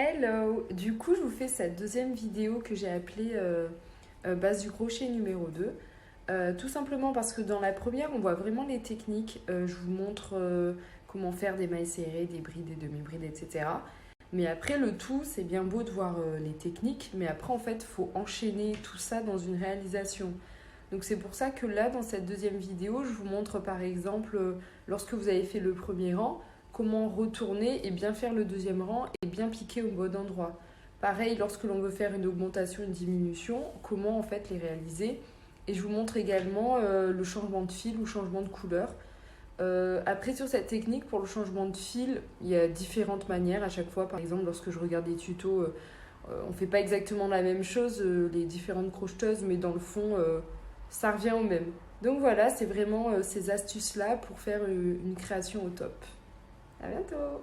Hello! Du coup, je vous fais cette deuxième vidéo que j'ai appelée base du crochet numéro 2. Tout simplement parce que dans la première, on voit vraiment les techniques. Je vous montre comment faire des mailles serrées, des brides, des demi-brides, etc. Mais après, le tout, c'est bien beau de voir les techniques, mais après, en fait, il faut enchaîner tout ça dans une réalisation. Donc c'est pour ça que là, dans cette deuxième vidéo, je vous montre par exemple, lorsque vous avez fait le premier rang, comment retourner et bien faire le deuxième rang et bien piquer au bon endroit. Pareil, lorsque l'on veut faire une augmentation, une diminution, comment en fait les réaliser. Et je vous montre également le changement de fil ou changement de couleur. Après, sur cette technique, pour le changement de fil, il y a différentes manières à chaque fois. Par exemple, lorsque je regarde des tutos, on ne fait pas exactement la même chose, les différentes crocheteuses, mais dans le fond, ça revient au même. Donc voilà, c'est vraiment ces astuces-là pour faire une création au top. À bientôt!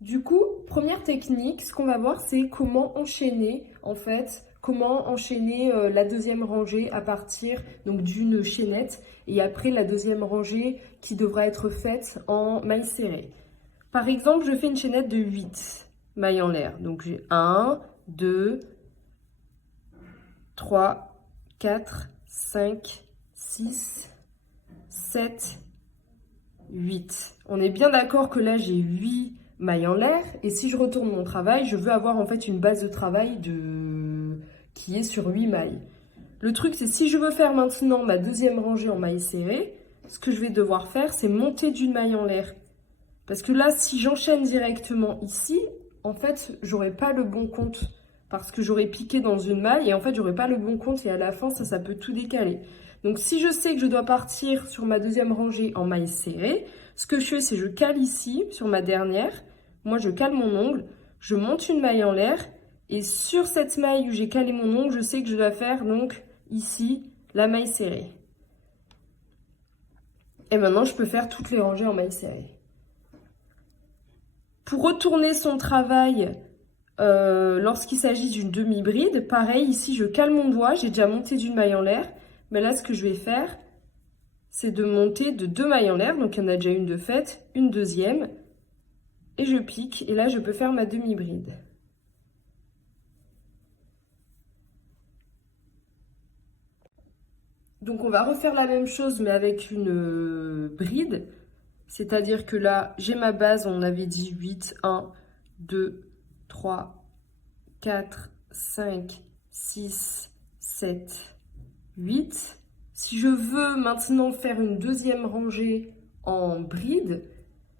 Du coup, première technique, ce qu'on va voir, c'est comment enchaîner, en fait, comment enchaîner la deuxième rangée à partir donc d'une chaînette et après la deuxième rangée qui devra être faite en mailles serrées. Par exemple, je fais une chaînette de 8 mailles en l'air. Donc j'ai 1, 2, 3, 4, 5, 6, 7, 8. On est bien d'accord que là, j'ai 8 mailles en l'air. Et si je retourne mon travail, je veux avoir en fait une base de travail qui est sur 8 mailles. Le truc, c'est si je veux faire maintenant ma deuxième rangée en mailles serrées, ce que je vais devoir faire, c'est monter d'une maille en l'air. Parce que là, si j'enchaîne directement ici, en fait, j'aurai pas le bon compte. Parce que j'aurai piqué dans une maille et en fait, j'aurai pas le bon compte et à la fin, ça peut tout décaler. Donc, si je sais que je dois partir sur ma deuxième rangée en mailles serrées, ce que je fais, c'est je cale ici, sur ma dernière. Moi, je cale mon ongle, je monte une maille en l'air et sur cette maille où j'ai calé mon ongle, je sais que je dois faire donc ici la maille serrée. Et maintenant, je peux faire toutes les rangées en mailles serrées. Pour retourner son travail lorsqu'il s'agit d'une demi-bride, pareil, ici je cale mon doigt, j'ai déjà monté d'une maille en l'air, mais là ce que je vais faire, c'est de monter de 2 mailles en l'air, donc il y en a déjà une de faite, une deuxième, et je pique, et là je peux faire ma demi-bride. Donc on va refaire la même chose, mais avec une bride, c'est-à-dire que là j'ai ma base, on avait dit 8, 1, 2, 3, 4, 5, 6, 7, 8. Si je veux maintenant faire une deuxième rangée en bride,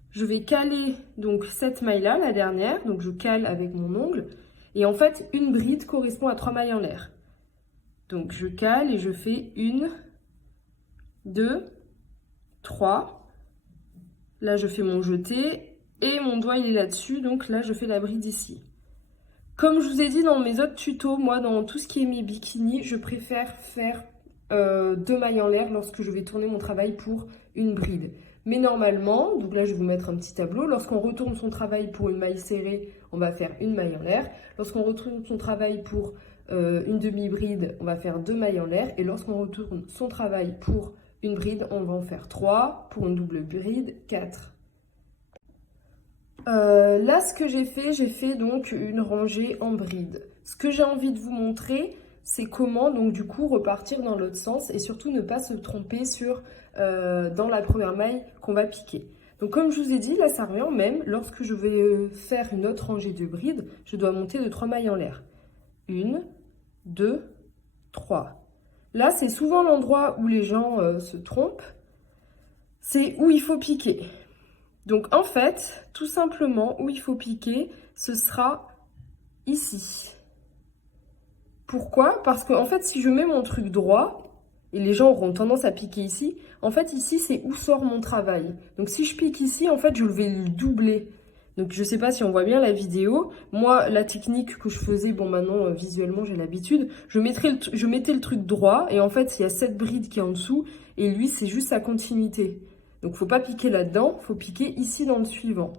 je vais caler donc cette maille-là, la dernière, donc je cale avec mon ongle. Et en fait, une bride correspond à 3 mailles en l'air. Donc je cale et je fais 1, 2, 3. Là, je fais mon jeté et mon doigt, il est là-dessus. Donc là, je fais la bride ici. Comme je vous ai dit dans mes autres tutos, moi, dans tout ce qui est mes bikinis, je préfère faire 2 mailles en l'air lorsque je vais tourner mon travail pour une bride. Mais normalement, donc là je vais vous mettre un petit tableau, lorsqu'on retourne son travail pour une maille serrée, on va faire une maille en l'air. Lorsqu'on retourne son travail pour une demi-bride, on va faire 2 mailles en l'air. Et lorsqu'on retourne son travail pour une bride, on va en faire 3, pour une double bride, 4. Là, ce que j'ai fait donc une rangée en bride. Ce que j'ai envie de vous montrer, c'est comment donc du coup repartir dans l'autre sens et surtout ne pas se tromper dans la première maille qu'on va piquer. Donc comme je vous ai dit, là ça revient au même. Lorsque je vais faire une autre rangée de bride, je dois monter de 3 mailles en l'air. 1, 2, 3. Là, c'est souvent l'endroit où les gens se trompent. C'est où il faut piquer. Donc en fait, tout simplement, où il faut piquer, ce sera ici. Pourquoi? Parce que en fait, si je mets mon truc droit, et les gens auront tendance à piquer ici, en fait, ici, c'est où sort mon travail. Donc si je pique ici, en fait, je vais le doubler. Donc je sais pas si on voit bien la vidéo. Moi, la technique que je faisais, bon maintenant, visuellement, j'ai l'habitude, je mettais le truc droit, et en fait, il y a cette bride qui est en dessous, et lui, c'est juste sa continuité. Donc, faut pas piquer là-dedans, faut piquer ici dans le suivant.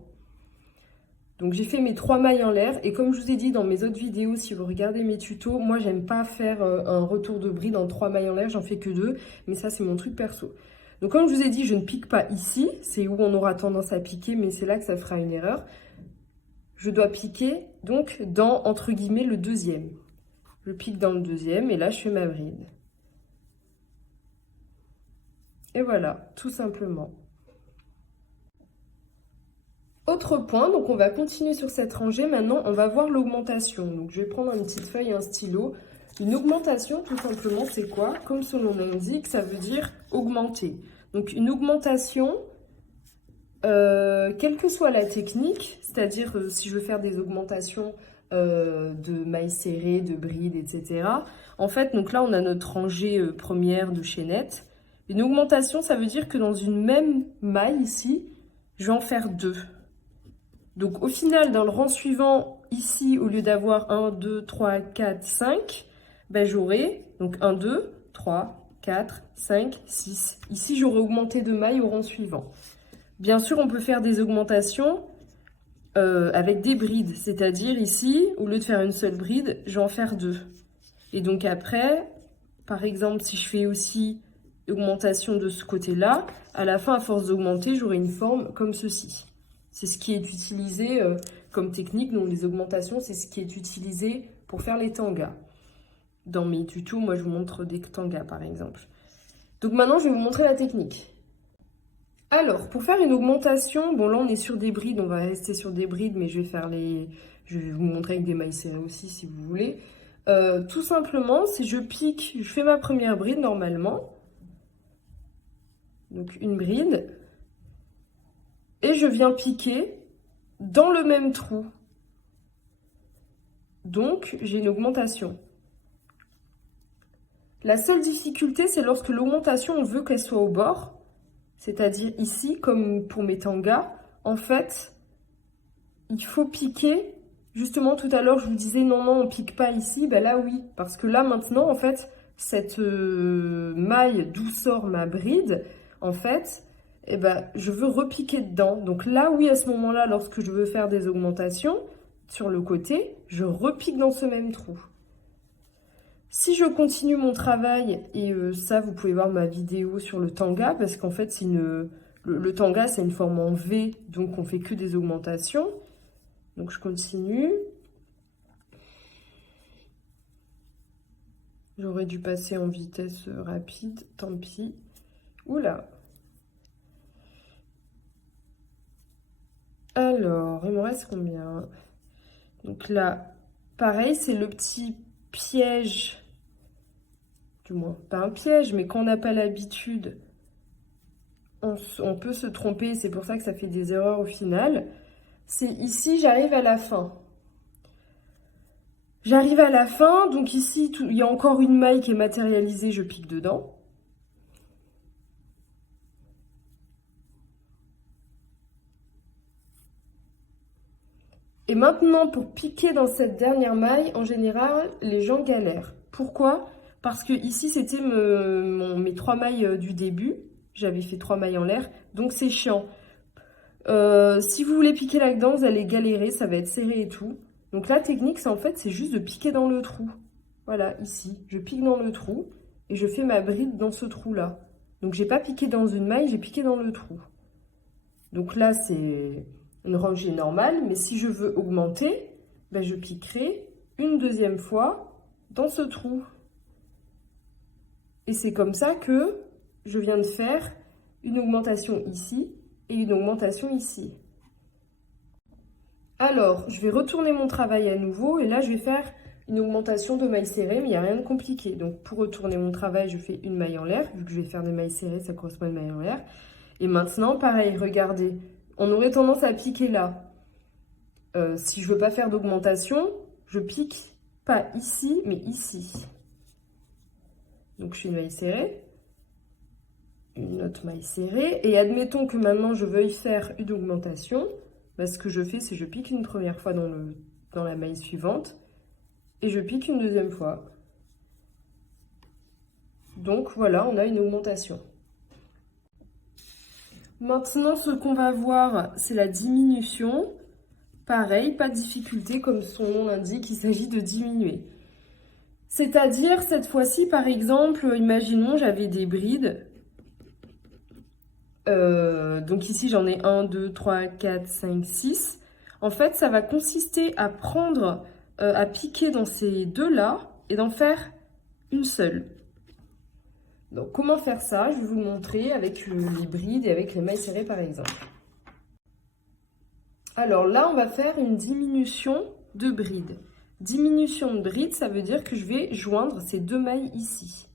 Donc, j'ai fait mes 3 mailles en l'air. Et comme je vous ai dit dans mes autres vidéos, si vous regardez mes tutos, moi, j'aime pas faire un retour de bride en 3 mailles en l'air. J'en fais que 2. Mais ça, c'est mon truc perso. Donc, comme je vous ai dit, je ne pique pas ici. C'est où on aura tendance à piquer, mais c'est là que ça fera une erreur. je dois piquer donc dans, entre guillemets, le deuxième. Je pique dans le deuxième et là, je fais ma bride. Et voilà, tout simplement. Autre point, donc on va continuer sur cette rangée. Maintenant, on va voir l'augmentation. Donc, je vais prendre une petite feuille et un stylo. Une augmentation, tout simplement, c'est quoi? Comme son nom l'indique, ça veut dire augmenter. Donc, une augmentation, quelle que soit la technique, c'est-à-dire si je veux faire des augmentations de mailles serrées, de brides, etc. En fait, donc là, on a notre rangée première de chaînettes. Une augmentation, ça veut dire que dans une même maille ici, je vais en faire deux. Donc au final, dans le rang suivant, ici, au lieu d'avoir 1, 2, 3, 4, 5, ben, j'aurai donc 1, 2, 3, 4, 5, 6. Ici, j'aurai augmenté de mailles au rang suivant. Bien sûr, on peut faire des augmentations avec des brides, c'est-à-dire ici, au lieu de faire une seule bride, je vais en faire deux. Et donc après, par exemple, si je fais aussi augmentation de ce côté-là, à la fin, à force d'augmenter, j'aurai une forme comme ceci. C'est ce qui est utilisé comme technique, donc les augmentations, c'est ce qui est utilisé pour faire les tangas. Dans mes tutos, moi, je vous montre des tangas, par exemple. Donc maintenant, je vais vous montrer la technique. Alors, pour faire une augmentation, bon là on est sur des brides, on va rester sur des brides, mais je vais vous montrer avec des mailles serrées aussi si vous voulez. Tout simplement, si je pique, je fais ma première bride normalement. Donc une bride. Et je viens piquer dans le même trou. Donc j'ai une augmentation. La seule difficulté, c'est lorsque l'augmentation, on veut qu'elle soit au bord. C'est-à-dire ici, comme pour mes tangas, en fait, il faut piquer. Justement, tout à l'heure, je vous disais non, non, on pique pas ici. Ben là, oui. Parce que là, maintenant, en fait, cette maille d'où sort ma bride, en fait, eh ben, je veux repiquer dedans. Donc là, oui, à ce moment-là, lorsque je veux faire des augmentations, sur le côté, je repique dans ce même trou. Si je continue mon travail, et ça, vous pouvez voir ma vidéo sur le tanga, parce qu'en fait, le tanga, c'est une forme en V, donc on fait que des augmentations. Donc, je continue. J'aurais dû passer en vitesse rapide, tant pis. Oula. Alors, il me reste combien? Donc là, pareil, c'est le petit piège. Du moins, pas un piège, mais quand on n'a pas l'habitude, on peut se tromper. C'est pour ça que ça fait des erreurs au final. C'est ici, j'arrive à la fin. J'arrive à la fin, donc ici, il y a encore une maille qui est matérialisée, je pique dedans. Et maintenant, pour piquer dans cette dernière maille, en général, les gens galèrent. Pourquoi? Parce que ici, c'était mes 3 mailles du début. J'avais fait 3 mailles en l'air, donc c'est chiant. Si vous voulez piquer là-dedans, vous allez galérer, ça va être serré et tout. Donc la technique, c'est juste de piquer dans le trou. Voilà, ici, je pique dans le trou et je fais ma bride dans ce trou-là. Donc j'ai pas piqué dans une maille, j'ai piqué dans le trou. Donc là, c'est une rangée normale, mais si je veux augmenter, ben je piquerai une deuxième fois dans ce trou. Et c'est comme ça que je viens de faire une augmentation ici et une augmentation ici. Alors, je vais retourner mon travail à nouveau et là, je vais faire une augmentation de mailles serrées, mais il n'y a rien de compliqué. Donc, pour retourner mon travail, je fais une maille en l'air. Vu que je vais faire des mailles serrées, ça correspond à une maille en l'air. Et maintenant, pareil, regardez. On aurait tendance à piquer là. Si je veux pas faire d'augmentation, je pique pas ici, mais ici. Donc, je fais une maille serrée. Une autre maille serrée. Et admettons que maintenant, je veuille faire une augmentation. Bah, ce que je fais, c'est que je pique une première fois dans la maille suivante. Et je pique une deuxième fois. Donc, voilà, on a une augmentation. Maintenant, ce qu'on va voir, c'est la diminution. Pareil, pas de difficulté, comme son nom l'indique, il s'agit de diminuer. C'est-à-dire, cette fois-ci, par exemple, imaginons, j'avais des brides. Donc ici, j'en ai 1, 2, 3, 4, 5, 6. En fait, ça va consister à prendre, à piquer dans ces deux-là et d'en faire une seule. Donc, comment faire ça? Je vais vous le montrer avec les brides et avec les mailles serrées, par exemple. Alors là, on va faire une diminution de bride. Diminution de bride, ça veut dire que je vais joindre ces deux mailles ici.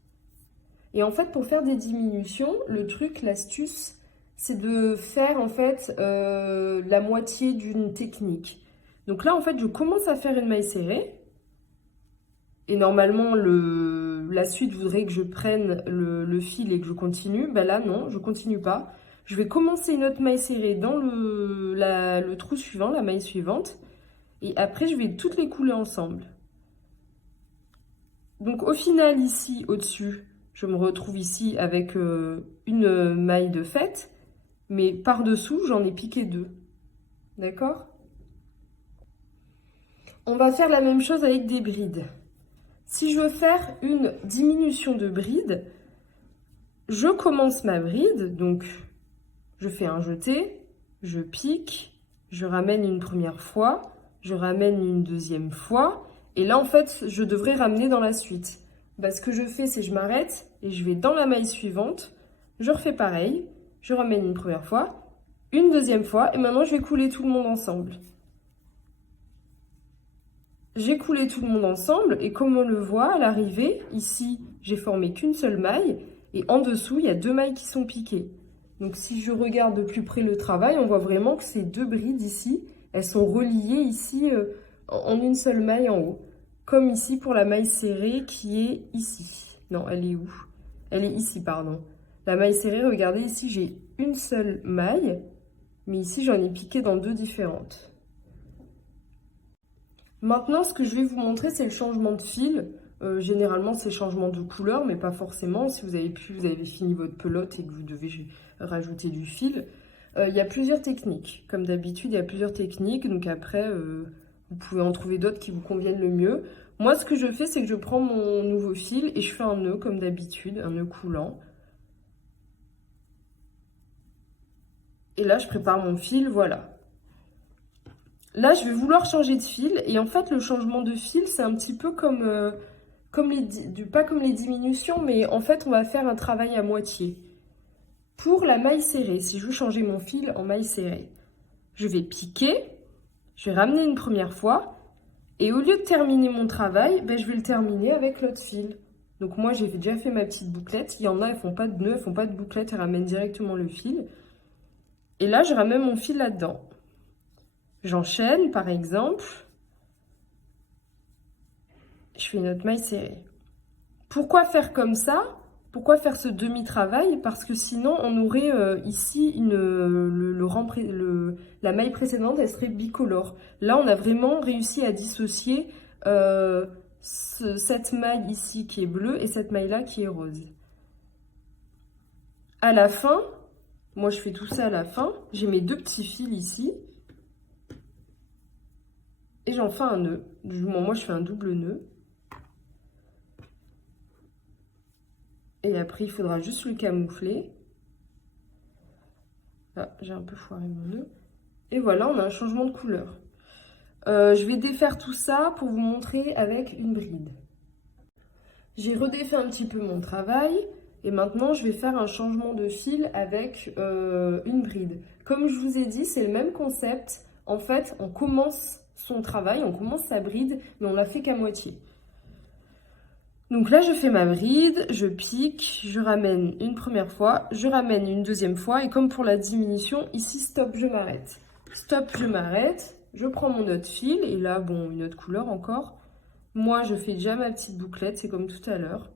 Et en fait, pour faire des diminutions, le truc, l'astuce, c'est de faire en fait la moitié d'une technique. Donc là, en fait, je commence à faire une maille serrée. Et normalement, la suite voudrait que je prenne le fil et que je continue. Ben là, non, je continue pas. Je vais commencer une autre maille serrée dans le trou suivant, la maille suivante. Et après, je vais toutes les couler ensemble. Donc au final, ici, au-dessus, je me retrouve ici avec une maille de fête. Mais par-dessous, j'en ai piqué deux. D'accord? On va faire la même chose avec des brides. Si je veux faire une diminution de bride, je commence ma bride, donc je fais un jeté, je pique, je ramène une première fois, je ramène une deuxième fois, et là en fait je devrais ramener dans la suite. Bah, ce que je fais, c'est que je m'arrête et je vais dans la maille suivante, je refais pareil, je ramène une première fois, une deuxième fois, et maintenant je vais couler tout le monde ensemble. J'ai coulé tout le monde ensemble et comme on le voit à l'arrivée, ici, j'ai formé qu'une seule maille et en dessous, il y a deux mailles qui sont piquées. Donc si je regarde de plus près le travail, on voit vraiment que ces deux brides ici, elles sont reliées ici en une seule maille en haut. Comme ici pour la maille serrée qui est ici. Non, elle est où? Elle est ici, pardon. La maille serrée, regardez ici, j'ai une seule maille, mais ici, j'en ai piqué dans deux différentes. Maintenant, ce que je vais vous montrer, c'est le changement de fil. Généralement, c'est le changement de couleur, mais pas forcément. Si vous avez fini votre pelote et que vous devez rajouter du fil. Il y a plusieurs techniques. Comme d'habitude, il y a plusieurs techniques. Donc après, vous pouvez en trouver d'autres qui vous conviennent le mieux. Moi, ce que je fais, c'est que je prends mon nouveau fil et je fais un nœud, comme d'habitude, un nœud coulant. Et là, je prépare mon fil, voilà. Là, je vais vouloir changer de fil. Et en fait, le changement de fil, c'est un petit peu comme, pas comme les diminutions, mais en fait, on va faire un travail à moitié. Pour la maille serrée, si je veux changer mon fil en maille serrée, je vais piquer, je vais ramener une première fois. Et au lieu de terminer mon travail, ben, je vais le terminer avec l'autre fil. Donc moi, j'ai déjà fait ma petite bouclette. Il y en a, elles font pas de nœud, elles font pas de bouclette, elles ramènent directement le fil. Et là, je ramène mon fil là-dedans. J'enchaîne, par exemple. Je fais une autre maille serrée. Pourquoi faire comme ça? Pourquoi faire ce demi-travail? Parce que sinon, on aurait ici la maille précédente, elle serait bicolore. Là, on a vraiment réussi à dissocier cette maille ici qui est bleue et cette maille-là qui est rose. À la fin, moi je fais tout ça à la fin, j'ai mes deux petits fils ici. Et j'en fais un nœud. Moi, je fais un double nœud. Et après, il faudra juste le camoufler. Ah, j'ai un peu foiré mon nœud. Et voilà, on a un changement de couleur. Je vais défaire tout ça pour vous montrer avec une bride. J'ai redéfait un petit peu mon travail. Et maintenant, je vais faire un changement de fil avec une bride. Comme je vous ai dit, c'est le même concept. En fait, on commence son travail, on commence sa bride, mais on la fait qu'à moitié. Donc là, je fais ma bride, je pique, je ramène une première fois, je ramène une deuxième fois, et comme pour la diminution, ici, stop, je m'arrête. Stop, je m'arrête, je prends mon autre fil, et là, bon, une autre couleur encore. Moi, je fais déjà ma petite bouclette, c'est comme tout à l'heure.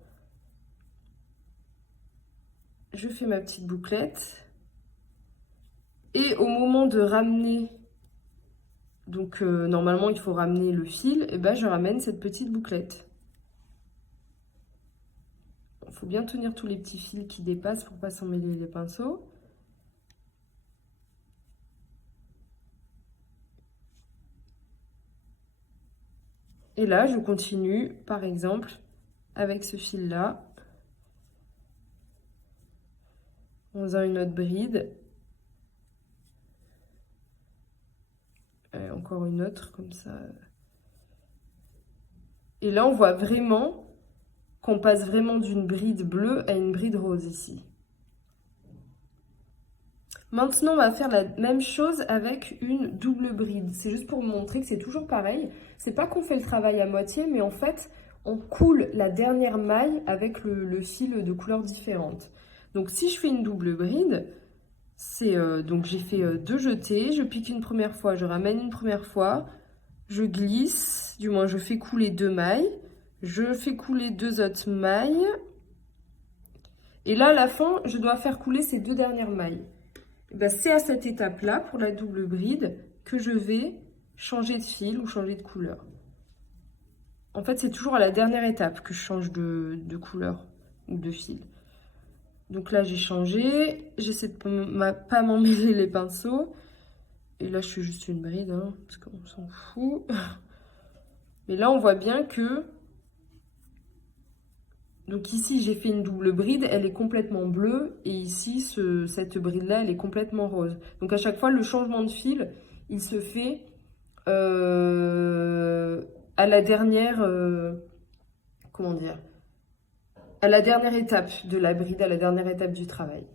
Je fais ma petite bouclette. Et au moment de ramener, donc normalement, il faut ramener le fil, et ben je ramène cette petite bouclette. Il faut bien tenir tous les petits fils qui dépassent pour ne pas s'en mêler les pinceaux. Et là, je continue, par exemple, avec ce fil-là, en faisant une autre bride. Allez, encore une autre comme ça. Et là, on voit vraiment qu'on passe vraiment d'une bride bleue à une bride rose ici. Maintenant, on va faire la même chose avec une double bride. C'est juste pour vous montrer que c'est toujours pareil. C'est pas qu'on fait le travail à moitié, mais en fait, on coule la dernière maille avec le fil de couleurs différentes. Donc, si je fais une double bride, c'est donc j'ai fait 2 jetés, je pique une première fois, je ramène une première fois, je glisse, du moins je fais couler 2 mailles, je fais couler 2 autres mailles, et là à la fin, je dois faire couler ces 2 dernières mailles. Et ben, c'est à cette étape-là, pour la double bride, que je vais changer de fil ou changer de couleur. En fait, c'est toujours à la dernière étape que je change de couleur ou de fil. Donc là, j'ai changé, j'essaie de pas m'emmêler les pinceaux. Et là, je fais juste une bride, hein, parce qu'on s'en fout. Mais là, on voit bien que... Donc ici, j'ai fait une double bride, elle est complètement bleue. Et ici, cette bride-là, elle est complètement rose. Donc à chaque fois, le changement de fil, il se fait à la dernière... comment dire? À la dernière étape de la bride, à la dernière étape du travail.